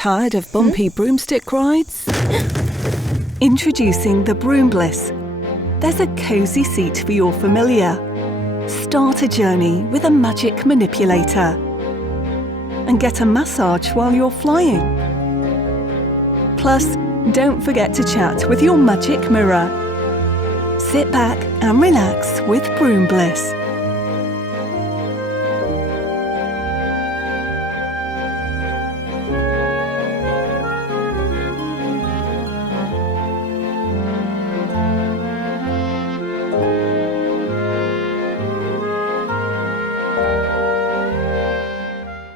Tired of bumpy broomstick rides? Introducing the Broom Bliss. There's a cosy seat for your familiar. Start a journey with a magic manipulator. And get a massage while you're flying. Plus, don't forget to chat with your magic mirror. Sit back and relax with Broom Bliss.